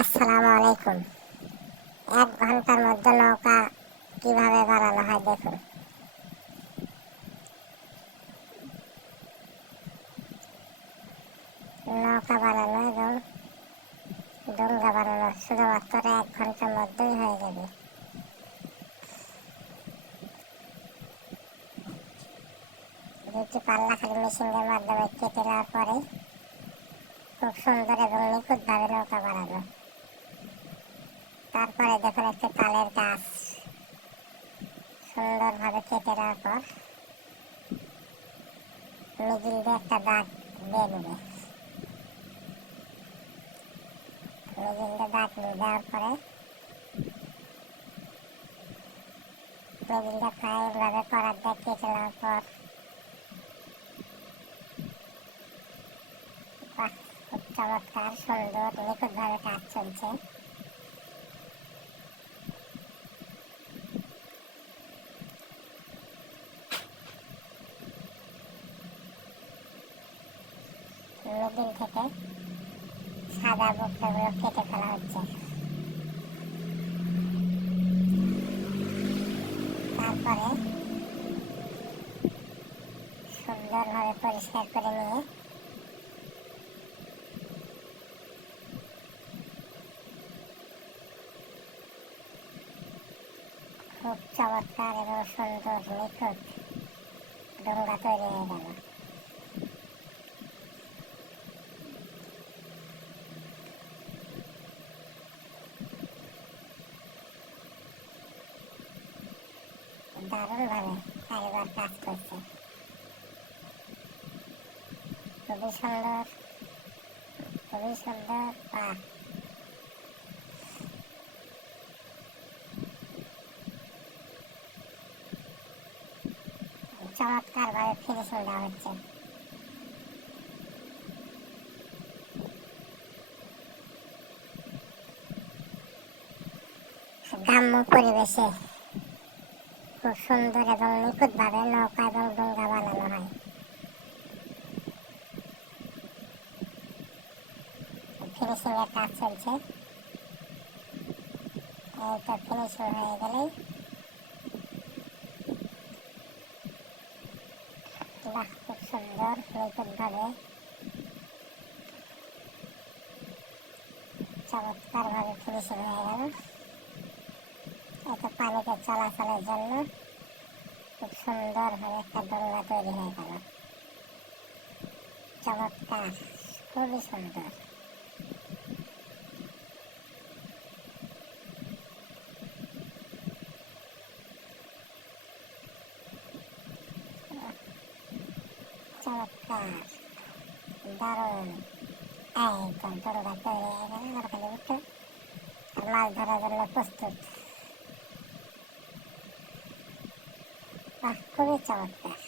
আসসালামু আলাইকুম। 1 ঘন্টার মধ্যে নৌকা কিভাবে বানানো হয় দেখুন। নৌকা বানানো এবং ডোঙ্গা বানানো শুধুমাত্র 1 ঘন্টার মধ্যেই হয়ে যাবে। দুটি পাল্লা খালি মেশিনের মাধ্যমে কেটে নেওয়ার পরে খুব সুন্দর এবং নিখুঁতভাবে নৌকা বানানো। তারপরে দেখুন একটি তালের গাছ সুন্দরভাবে কেটে নেওয়ার পর মিডিল দিয়ে একটা দাগ দিয়ে নেবে। মিডিল দিয়ে দাগ দেওয়ার পরে মিডিলটা প্রায় এভাবে করার দিয়ে কেটে নেওয়ার পর খুব চমৎকার সুন্দর নিখুঁতভাবে কাজ চলছে। মিডিল থেকে সাদা বক্রগুলো কেটে ফেলা হচ্ছে। তারপরে সুন্দরভাবে পরিষ্কার করে নিয়ে খুব চমৎকার এবং সুন্দর নিখুঁত ডোঙ্গা তৈরি হয়ে গেল। দারুণভাবে কারিগর কাজ করছে। খুবই সুন্দর, খুবই সুন্দর। চমৎকারভাবে ফিনিশিং দেওয়া হচ্ছে। গ্রাম্য পরিবেশে খুব সুন্দর এবং নিখুঁতভাবে নৌকা এবং ডোঙ্গা বানানো হয়। ফিনিশিং এর কাজ চলছে। এইটা ফিনিশিং হয়ে গেলেই খুব সুন্দর নিখুঁতভাবে চমৎকারভাবে ফিনিশিং হয়ে গেল। এটা পানিতে চলাচলের জন্য খুব সুন্দরভাবে একটা ডোঙ্গা তৈরি হয়ে গেল। চমৎকার, খুবই সুন্দর। চমৎকার, দারুণ। এই তো ডোঙ্গা তৈরি হয়ে গেল। আর খালি উঠে আর মাছ ধরার জন্য প্রস্তুত। খুবই চমৎকার।